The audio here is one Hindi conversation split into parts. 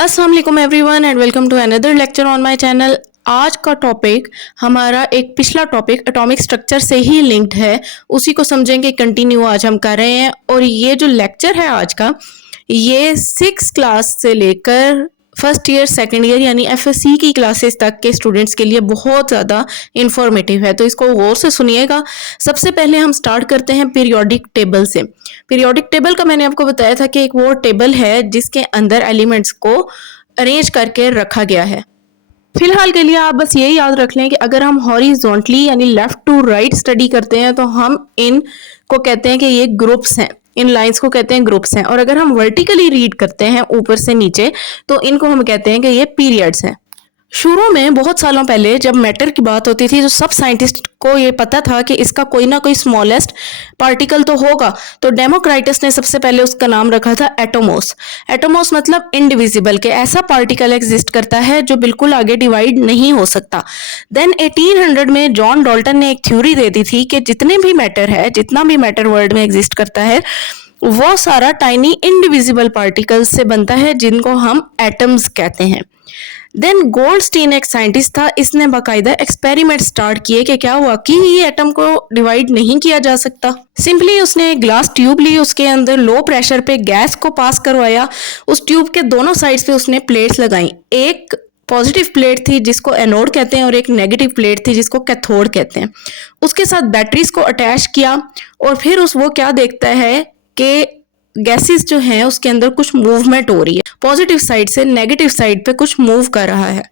अस्सलाम वालेकुम everyone and welcome to another lecture on my channel. आज का टॉपिक हमारा एक पिछला टॉपिक एटॉमिक स्ट्रक्चर से ही लिंक्ड है, उसी को समझेंगे। कंटिन्यू आज हम कर रहे हैं और ये जो लेक्चर है आज का, ये 6 क्लास से लेकर फर्स्ट ईयर सेकंड ईयर यानी एफएससी की क्लासेस तक के स्टूडेंट्स के लिए बहुत ज़्यादा इंफॉर्मेटिव है, तो इसको गौर से सुनिएगा। सबसे पहले हम स्टार्ट करते हैं पीरियोडिक टेबल से। पीरियोडिक टेबल का मैंने आपको बताया था कि एक वो टेबल है जिसके अंदर एलिमेंट्स को अरेंज करके रखा गया है। फिलहाल के लिए आप बस ये याद रख लें कि अगर हम हॉरिजॉन्टली यानी लेफ्ट टू राइट स्टडी करते हैं तो हम इन को कहते हैं कि ये ग्रुप्स हैं, इन लाइंस को कहते हैं ग्रुप्स हैं। और अगर हम वर्टिकली रीड करते हैं ऊपर से नीचे तो इनको हम कहते हैं कि ये पीरियड्स हैं। शुरू में बहुत सालों पहले जब मैटर की बात होती थी तो सब साइंटिस्ट को ये पता था कि इसका कोई ना कोई स्मॉलेस्ट पार्टिकल तो होगा, तो डेमोक्राइटस ने सबसे पहले उसका नाम रखा था एटोमोस। एटोमोस मतलब इनडिविजिबल, के ऐसा पार्टिकल एग्जिस्ट करता है जो बिल्कुल आगे डिवाइड नहीं हो सकता। देन 1800 में जॉन डॉल्टन ने एक थ्योरी दे दी थी कि जितने भी मैटर है, जितना भी मैटर वर्ल्ड में एग्जिस्ट करता है, वो सारा टाइनी इनडिविजिबल पार्टिकल्स से बनता है जिनको हम एटम्स कहते हैं। देन गोल्डस्टीन एक साइंटिस्ट था, इसने बाकायदा एक्सपेरिमेंट स्टार्ट किए कि क्या हुआ कि ये एटम को डिवाइड नहीं किया जा सकता। सिंपली उसने एक ग्लास ट्यूब ली, उसके अंदर लो प्रेशर पे गैस को पास करवाया, उस ट्यूब के दोनों साइड्स पे उसने प्लेट्स लगाई। एक पॉजिटिव प्लेट थी जिसको एनोड कहते हैं और एक नेगेटिव प्लेट थी जिसको कैथोड कहते हैं। उसके साथ बैटरीज को अटैच किया और फिर वो क्या देखता है कि गैसेस जो हैं उसके अंदर कुछ मूवमेंट हो रही है, पॉजिटिव साइड से नेगेटिव साइड पे कुछ मूव कर रहा है।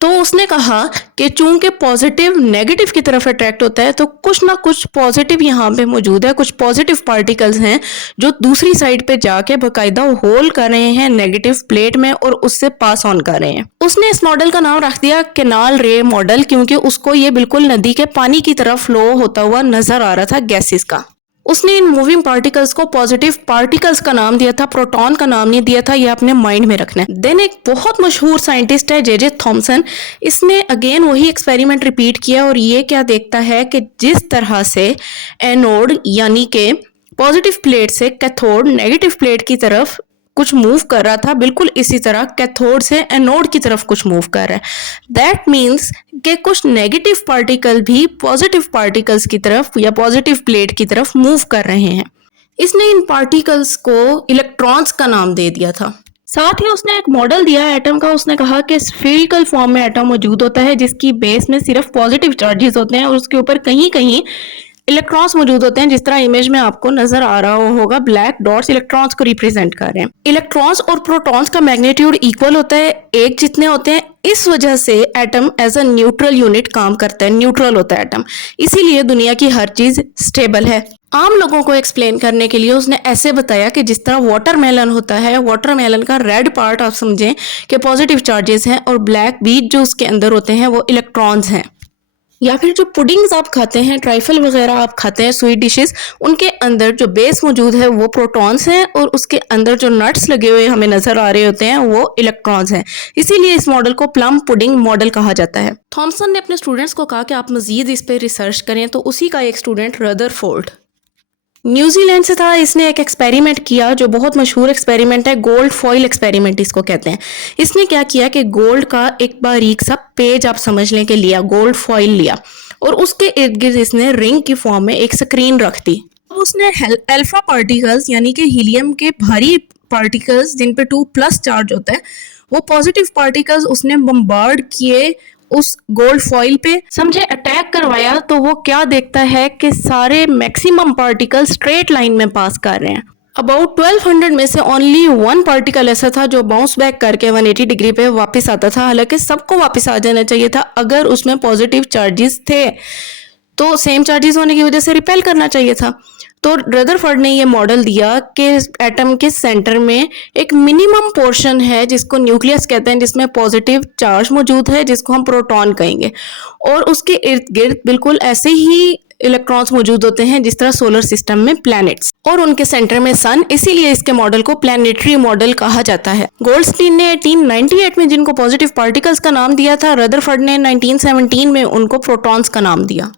तो उसने कहा कि चूंकि पॉजिटिव नेगेटिव की तरफ अट्रैक्ट होता है तो कुछ ना कुछ पॉजिटिव यहाँ पे मौजूद है, कुछ पॉजिटिव पार्टिकल्स हैं जो दूसरी साइड पे जाके बाकायदा होल कर रहे हैं नेगेटिव प्लेट में और उससे पास ऑन कर रहे हैं। उसने इस मॉडल का नाम रख दिया कैनाल रे मॉडल, क्योंकि उसको ये बिल्कुल नदी के पानी की तरफ फ्लो होता हुआ नजर आ रहा था गैसेस का। उसने इन मूविंग पार्टिकल्स को पॉजिटिव पार्टिकल्स का नाम दिया था, प्रोटॉन का नाम नहीं दिया था, ये अपने माइंड में रखना है। देन एक बहुत मशहूर साइंटिस्ट है जे थॉमसन, इसने अगेन वही एक्सपेरिमेंट रिपीट किया और ये क्या देखता है कि जिस तरह से एनोड यानी कि पॉजिटिव प्लेट से कैथोड नेगेटिव प्लेट की तरफ कुछ मूव कर रहा था, बिल्कुल इसी तरह कैथोड से एनोड की तरफ कुछ मूव कर रहा है। दैट मीन्स कि कुछ नेगेटिव पार्टिकल भी पॉजिटिव पार्टिकल्स की तरफ या पॉजिटिव प्लेट की तरफ मूव कर रहे हैं। इसने इन पार्टिकल्स को इलेक्ट्रॉन्स का नाम दे दिया था। साथ ही उसने एक मॉडल दिया एटम का। उसने कहा कि स्फेरिकल फॉर्म में एटम मौजूद होता है जिसकी बेस में सिर्फ पॉजिटिव चार्जेस होते हैं और उसके ऊपर कहीं कहीं इलेक्ट्रॉन्स मौजूद होते हैं, जिस तरह इमेज में आपको नजर आ रहा होगा, ब्लैक डॉट्स इलेक्ट्रॉन्स को रिप्रेजेंट कर रहे हैं। इलेक्ट्रॉन्स और प्रोटॉन्स का मैग्नीट्यूड इक्वल होता है, एक जितने होते हैं। इस वजह से atom as a neutral unit काम करता है, न्यूट्रल होता है एटम, इसीलिए दुनिया की हर चीज स्टेबल है। आम लोगों को एक्सप्लेन करने के लिए उसने ऐसे बताया कि जिस तरह वाटरमेलन होता है, वाटरमेलन का रेड पार्ट आप समझें कि पॉजिटिव चार्जेस हैं और ब्लैक बीट जो उसके अंदर होते हैं वो इलेक्ट्रॉन्स हैं। या फिर जो पुडिंग्स आप खाते हैं, ट्राइफल वगैरह आप खाते हैं, स्वीट डिशेस, उनके अंदर जो बेस मौजूद है वो प्रोटॉन्स हैं और उसके अंदर जो नट्स लगे हुए हमें नजर आ रहे होते हैं वो इलेक्ट्रॉन्स हैं। इसीलिए इस मॉडल को प्लम पुडिंग मॉडल कहा जाता है। थॉमसन ने अपने स्टूडेंट्स को कहा कि आप मजीद इस पर रिसर्च करें, तो उसी का एक स्टूडेंट रदरफोर्ड न्यूजीलैंड से था। इसने एक एक्सपेरिमेंट किया जो बहुत मशहूर एक्सपेरिमेंट है, गोल्ड फॉइल एक्सपेरिमेंट इसको कहते हैं। इसने क्या किया कि गोल्ड का एक बारीक सा पेज आप समझ लें कि लिया, गोल्ड फॉइल लिया और उसके इर्द गिर्द इसने रिंग की फॉर्म में एक स्क्रीन रख दी। उसने अल्फा पार्टिकल्स यानी कि हीलियम के भारी पार्टिकल्स जिन पे 2+ चार्ज होता है, वो पॉजिटिव पार्टिकल्स उसने बम्बार्ड किए उस गोल्ड फॉइल पे, समझे अटैक करवाया। तो वो क्या देखता है कि सारे मैक्सिमम पार्टिकल स्ट्रेट लाइन में पास कर रहे हैं। अबाउट 1200 में से ओनली 1 पार्टिकल ऐसा था जो बाउंस बैक करके 180 डिग्री पे वापस आता था। हालांकि सबको वापस आ जाना चाहिए था अगर उसमें पॉजिटिव चार्जेस थे, तो सेम चार्जेस होने की वजह से रिपेल करना चाहिए था। तो रदरफोर्ड ने ये मॉडल दिया कि एटम के सेंटर में एक मिनिमम पोर्शन है जिसको न्यूक्लियस कहते हैं, जिसमें पॉजिटिव चार्ज मौजूद है जिसको हम प्रोटॉन कहेंगे, और उसके इर्द गिर्द बिल्कुल ऐसे ही इलेक्ट्रॉन्स मौजूद होते हैं जिस तरह सोलर सिस्टम में प्लैनेट्स, और उनके सेंटर में सन। इसीलिए इसके मॉडल को प्लैनेटरी मॉडल कहा जाता है। गोल्डस्टीन ने 1898 में जिनको पॉजिटिव पार्टिकल्स का नाम दिया था, रदरफोर्ड ने 1917 में उनको प्रोटॉन्स का नाम दिया।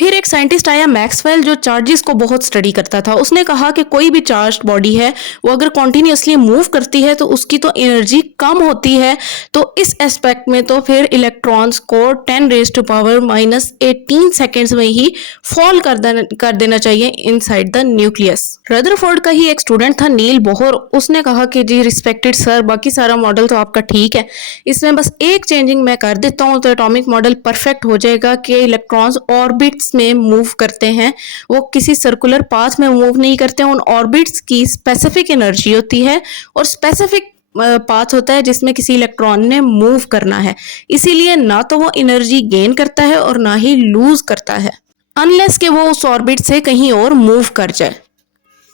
फिर एक साइंटिस्ट आया मैक्सवेल, जो चार्जेस को बहुत स्टडी करता था। उसने कहा कि कोई भी चार्ज्ड बॉडी है वो अगर कॉन्टिन्यूसली मूव करती है तो उसकी तो एनर्जी कम होती है। तो इस एस्पेक्ट में तो फिर इलेक्ट्रॉन्स को 10⁻⁻18 सेकेंड्स में ही फॉल कर देना चाहिए इनसाइड द न्यूक्लियस। रदरफोर्ड का ही एक स्टूडेंट था नील बोहर, उसने कहा कि जी रिस्पेक्टेड सर, बाकी सारा मॉडल तो आपका ठीक है, इसमें बस एक चेंजिंग मैं कर देता हूँ तो एटॉमिक मॉडल परफेक्ट हो जाएगा कि इलेक्ट्रॉन्स ऑर्बिट्स में मूव करते हैं, वो किसी सर्कुलर पाथ में मूव नहीं करते। उन ऑर्बिट्स की स्पेसिफिक एनर्जी होती है और स्पेसिफिक पाथ होता है जिसमें किसी इलेक्ट्रॉन ने मूव करना है, इसीलिए ना तो वो एनर्जी गेन करता है और ना ही लूज करता है, अनलेस कि वो उस ऑर्बिट से कहीं और मूव कर जाए।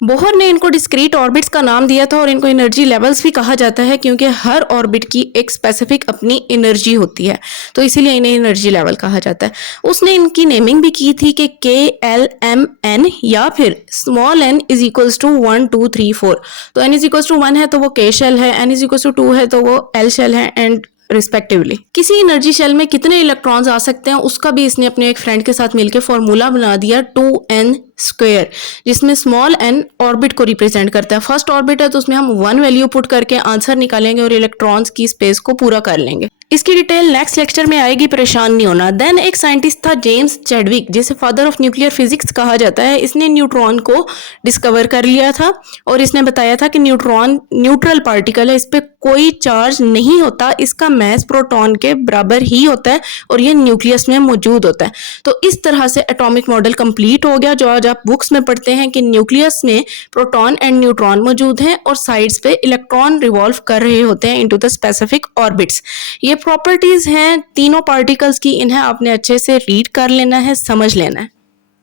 बोहर ने इनको डिस्क्रीट ऑर्बिट्स का नाम दिया था और इनको एनर्जी लेवल्स भी कहा जाता है क्योंकि हर ऑर्बिट की एक स्पेसिफिक अपनी एनर्जी होती है, तो इसीलिए इन्हें एनर्जी लेवल कहा जाता है। उसने इनकी नेमिंग भी की थी कि KLMN या फिर small n is equals to 1 2 3 4। तो n इज इक्वल्स टू 1 है तो वो K शेल है, n इज इक्वल्स टू 2 है तो वो L शेल है, एंड रिस्पेक्टिवली। किसी एनर्जी शेल में कितने इलेक्ट्रॉन्स आ सकते हैं उसका भी इसने अपने एक फ्रेंड के साथ मिलकर फॉर्मूला बना दिया 2n स्क्वायर, जिसमें स्मॉल n ऑर्बिट को रिप्रेजेंट करता है। फर्स्ट ऑर्बिट है तो उसमें हम 1 वैल्यू पुट करके आंसर निकालेंगे और इलेक्ट्रॉन्स की स्पेस को पूरा कर लेंगे। इसकी डिटेल नेक्स्ट लेक्चर में आएगी, परेशान नहीं होना। देन एक साइंटिस्ट था जेम्स चैडविक, जिसे फादर ऑफ न्यूक्लियर फिजिक्स कहा जाता है। इसने न्यूट्रॉन को डिस्कवर कर लिया था और इसने बताया था कि न्यूट्रॉन न्यूट्रल पार्टिकल है, इस पर कोई चार्ज नहीं होता, इसका मैस प्रोटॉन के बराबर ही होता है और ये न्यूक्लियस में मौजूद होता है। तो इस तरह से एटॉमिक मॉडल कंप्लीट हो गया, जो आज आप बुक्स में पढ़ते हैं कि न्यूक्लियस में प्रोटॉन एंड न्यूट्रॉन मौजूद हैं और साइड्स पे इलेक्ट्रॉन रिवॉल्व कर रहे होते हैं इनटू द स्पेसिफिक ऑर्बिट्स। ये प्रॉपर्टीज हैं तीनों पार्टिकल्स की, इन्हें आपने अच्छे से रीड कर लेना है, समझ लेना है।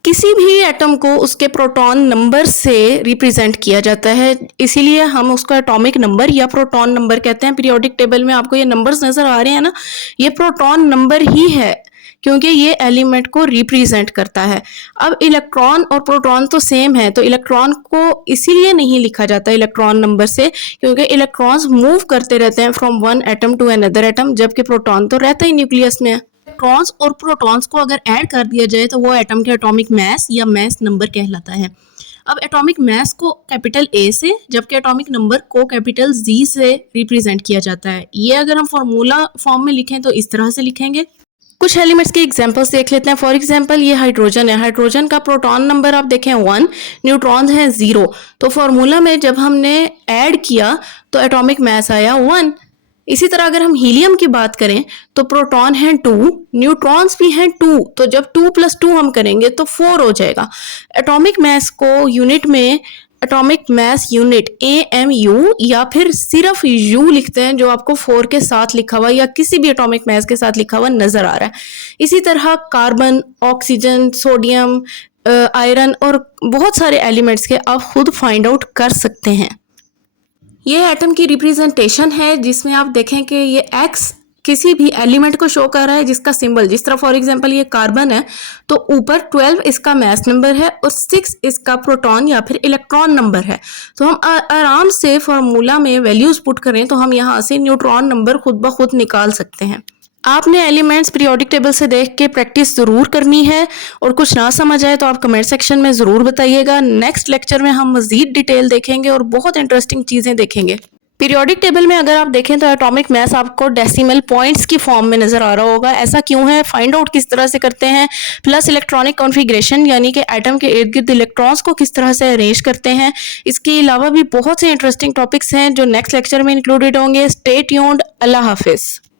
किसी भी एटम को उसके प्रोटॉन नंबर से रिप्रेजेंट किया जाता है, इसीलिए हम उसका एटॉमिक नंबर या प्रोटॉन नंबर कहते हैं। पीरियोडिक टेबल में आपको ये नंबर्स नजर आ रहे हैं ना, ये प्रोटॉन नंबर ही है क्योंकि ये एलिमेंट को रिप्रेजेंट करता है। अब इलेक्ट्रॉन और प्रोटॉन तो सेम है, तो इलेक्ट्रॉन को इसीलिए नहीं लिखा जाता इलेक्ट्रॉन नंबर से क्योंकि इलेक्ट्रॉन्स मूव करते रहते हैं from one atom to another atom, जबकि प्रोटॉन तो रहता ही न्यूक्लियस में है। इलेक्ट्रॉन्स और प्रोटॉन्स को अगर ऐड कर दिया जाए तो वो एटम के एटॉमिक मास या मास नंबर कहलाता है। अब एटॉमिक मास को कैपिटल A से, जबकि एटॉमिक नंबर को कैपिटल Z से रिप्रेजेंट किया जाता है। ये अगर हम फॉर्मूला फॉर्म में लिखें तो इस तरह से लिखेंगे। कुछ एलिमेंट्स के एग्जांपल्स देख लेते हैं। फॉर एग्जांपल ये हाइड्रोजन है, हाइड्रोजन का प्रोटॉन नंबर आप देखें 1, न्यूट्रॉन्स हैं 0, तो फॉर्मूला में जब हमने ऐड किया तो एटॉमिक मास आया 1। इसी तरह अगर हम हीलियम की बात करें तो प्रोटॉन हैं 2, न्यूट्रॉन्स भी हैं 2, तो जब 2 + 2 हम करेंगे तो 4 हो जाएगा। एटॉमिक मास को यूनिट में एटॉमिक मास यूनिट AMU या फिर सिर्फ U लिखते हैं, जो आपको 4 के साथ लिखा हुआ या किसी भी एटॉमिक मास के साथ लिखा हुआ नजर आ रहा है। इसी तरह कार्बन, ऑक्सीजन, सोडियम, आयरन और बहुत सारे एलिमेंट्स के आप खुद फाइंड आउट कर सकते हैं। ये एटम की रिप्रेजेंटेशन है जिसमें आप देखें कि ये X किसी भी एलिमेंट को शो कर रहा है जिसका सिंबल, जिस तरह फॉर एग्जांपल ये कार्बन है तो ऊपर 12 इसका मास नंबर है और 6 इसका प्रोटॉन या फिर इलेक्ट्रॉन नंबर है। तो हम आराम से फॉर्मूला में वैल्यूज पुट करें तो हम यहाँ से न्यूट्रॉन नंबर खुद ब खुद निकाल सकते हैं। आपने एलिमेंट्स पीरियोडिक टेबल से देख के प्रैक्टिस ज़रूर करनी है और कुछ ना समझ आए तो आप कमेंट सेक्शन में ज़रूर बताइएगा। नेक्स्ट लेक्चर में हम मज़ीद डिटेल देखेंगे और बहुत इंटरेस्टिंग चीज़ें देखेंगे। पीरियोडिक टेबल में अगर आप देखें तो एटॉमिक मास आपको डेसिमल पॉइंट्स की फॉर्म में नजर आ रहा होगा। ऐसा क्यों है, फाइंड आउट किस तरह से करते हैं, प्लस इलेक्ट्रॉनिक कॉन्फ़िगरेशन यानी कि एटम के इर्द गिर्द इलेक्ट्रॉन्स को किस तरह से अरेंज करते हैं। इसके अलावा भी बहुत से इंटरेस्टिंग टॉपिक्स हैं जो नेक्स्ट लेक्चर में इंक्लूडेड होंगे। Stay tuned. अल्लाह हाफिज़।